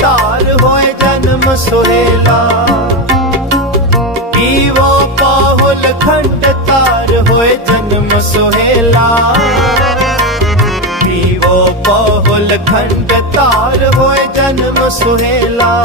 ਖੰਡ ਤਾਰ ਹੋਏ ਜਨਮ ਸੁਹੇਲਾ। ਪੀਵੋ ਪਾਹੁਲ ਖੰਡ ਤਾਰ ਹੋਏ ਜਨਮ ਸੁਹੇਲਾ। ਪੀਵੋ ਪਾਹੁਲ ਖੰਡ ਤਾਰ ਹੋਏ ਜਨਮ ਸੁਹੇਲਾ।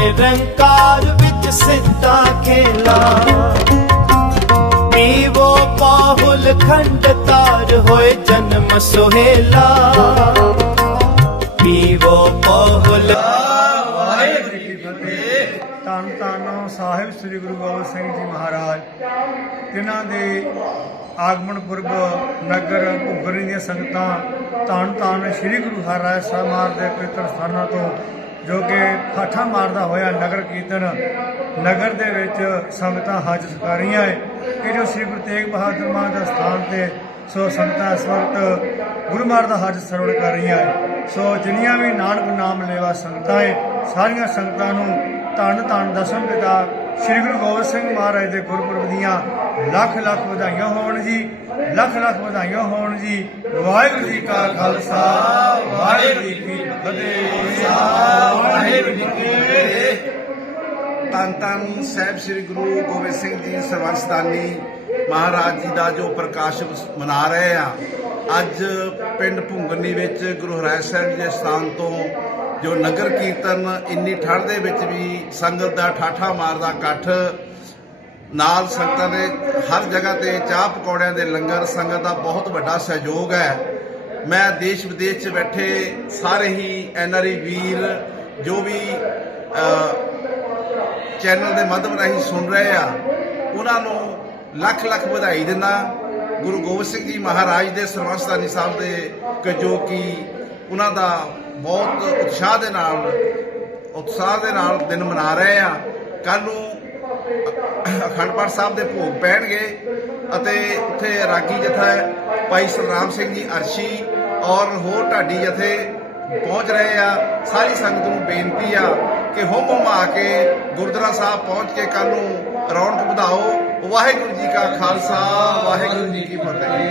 ਨਿਰੰਕਾਰ ਵਿੱਚ ਸਿੱਧਾ ਖੇਲਾ। ਪੀਵੋ ਪਾਹੁਲ ਖੰਡ ਤਾਰ ਹੋਏ ਜਨਮ ਸੁਹੇਲਾ। ਪੀਵੋ ਪਾਹੁਲ ਵਾਹਿਗੁਰੂ ਜੀ ਫਤਿਹ ਧੰਨ ਧੰਨ ਸਾਹਿਬ ਸ੍ਰੀ ਗੁਰੂ ਗੋਬਿੰਦ ਸਿੰਘ ਜੀ ਮਹਾਰਾਜ। ਇਹਨਾਂ ਦੇ ਆਗਮਨ ਪੁਰਬ ਨਗਰ ਭੁਗਰੀ ਦੀਆਂ ਸੰਗਤਾਂ ਧੰਨ ਧੰਨ ਸ੍ਰੀ ਗੁਰੂ ਹਰਿਰਾਏ ਸਾਹਿਬ ਮਹਾਰਾਜ ਦੇ ਪਵਿੱਤਰ ਸਥਾਨਾਂ ਤੋਂ ਜੋ ਕਿ ਠਾਠਾ ਮਾਰਦਾ ਹੋਇਆ ਨਗਰ ਕੀਰਤਨ, ਨਗਰ ਦੇ ਵਿੱਚ ਸੰਗਤਾਂ ਹੱਜ ਸਕਾਰੀਆਂ ਹੈ ਕਿ ਜੋ ਸ੍ਰੀ ਗੁਰੂ ਤੇਗ ਬਹਾਦਰ ਮਹਾਰਾਜ ਦਾ ਸਥਾਨ ਤੇ ਸੋ ਸੰਗਤਾਂ ਇਸ ਵਕਤ ਗੁਰੂ ਮਹਾਰਾਜ ਦਾ ਹਾਜ਼ਰ ਸਰਵਣ ਕਰ ਰਹੀਆਂ ਹੈ ਸੋ ਜਿੰਨੀਆਂ ਵੀ ਨਾਨਕ ਨਾਮ ਲੈਵਾ ਸੰਗਤਾਂ ਹੈ ਸਾਰੀਆਂ ਸੰਗਤਾਂ ਨੂੰ ਧੰਨ ਧੰਨ ਦਸਮ ਪਿਤਾ ਸ੍ਰੀ ਗੁਰੂ ਗੋਬਿੰਦ ਸਿੰਘ ਮਹਾਰਾਜ ਦੇ ਗੁਰਪੁਰਬ ਦੀਆਂ ਲੱਖ ਲੱਖ ਵਧਾਈਆਂ ਹੋਣ ਜੀ, ਲੱਖ ਲੱਖ ਵਧਾਈਆਂ ਹੋਣ ਜੀ। ਵਾਹਿਗੁਰੂ ਜੀ ਕਾ ਖਾਲਸਾ, ਵਾਹਿਗੁਰੂ ਜੀ ਕੀ ਫਤਿਹ। ਵਾਹਿਗੁਰੂ ਜੀ ਕੀ ਸਾਹਿਬ ਸ੍ਰੀ ਗੁਰੂ ਗੋਬਿੰਦ ਸਿੰਘ ਜੀ ਸਰਵੰਸਦਾਨੀ ਮਹਾਰਾਜ ਜੀ ਦਾ ਜੋ ਪ੍ਰਕਾਸ਼ ਮਨਾ ਰਹੇ ਆ, ਅੱਜ ਪਿੰਡ ਭੁੰਗਨੀ ਵਿੱਚ ਗੁਰੂ ਹਰਿ ਸਾਹਿਬ ਜੀ ਦੇ ਸਥਾਨ ਤੋਂ ਜੋ ਨਗਰ ਕੀਰਤਨ ਇੰਨੀ ਠੰਡ ਦੇ ਵਿੱਚ ਵੀ ਸੰਗਤ ਦਾ ਠਾਠਾ ਮਾਰਦਾ ਇਕੱਠ, ਨਾਲ ਸੰਗਤਾਂ ਦੇ ਹਰ ਜਗ੍ਹਾ ਤੇ ਚਾਹ ਪਕੌੜਿਆਂ ਦੇ ਲੰਗਰ, ਸੰਗਤ ਦਾ ਬਹੁਤ ਵੱਡਾ ਸਹਿਯੋਗ ਹੈ। ਮੈਂ ਦੇਸ਼ ਵਿਦੇਸ਼ 'ਚ ਬੈਠੇ ਸਾਰੇ ਹੀ ਐਨਆਰਈ ਵੀਰ ਜੋ ਵੀ ਚੈਨਲ ਦੇ ਮਾਧਿਅਮ ਰਾਹੀਂ ਸੁਣ ਰਹੇ ਆ ਉਹਨਾਂ ਨੂੰ ਲੱਖ ਲੱਖ ਵਧਾਈ ਦਿੰਦਾ। ਗੁਰੂ ਗੋਬਿੰਦ ਸਿੰਘ ਜੀ ਮਹਾਰਾਜ ਦੇ ਸਰਵੰਸਦਾਨੀ ਸਾਹਿਬ ਦੇ ਕਿ ਜੋ ਕਿ ਉਹਨਾਂ ਦਾ ਬਹੁਤ ਉਤਸ਼ਾਹ ਦੇ ਨਾਲ ਉਤਸ਼ਾਹ ਦੇ ਨਾਲ ਦਿਨ ਮਨਾ ਰਹੇ ਆ। ਕੱਲ ਨੂੰ ਅਖੰਡ ਪਾਠ ਸਾਹਿਬ ਦੇ ਭੋਗ ਪੈਣਗੇ ਅਤੇ ਉੱਥੇ ਰਾਗੀ ਜਥਾ ਹੈ, ਭਾਈ ਸਰਨਾਮ ਸਿੰਘ ਜੀ ਅਰਸ਼ੀ ਔਰ ਹੋਰ ਢਾਡੀ ਜਥੇ ਪਹੁੰਚ ਰਹੇ ਆ। ਸਾਰੀ ਸੰਗਤ ਨੂੰ ਬੇਨਤੀ ਆ ਕਿ ਹੁਮ ਹੁਮ ਆ ਕੇ ਗੁਰਦੁਆਰਾ ਸਾਹਿਬ ਪਹੁੰਚ ਕੇ ਕੱਲ ਨੂੰ ਰੌਣਕ ਵਧਾਓ। ਵਾਹਿਗੁਰੂ ਜੀ ਕਾ ਖਾਲਸਾ, ਵਾਹਿਗੁਰੂ ਜੀ ਕੀ ਫਤਿਹ।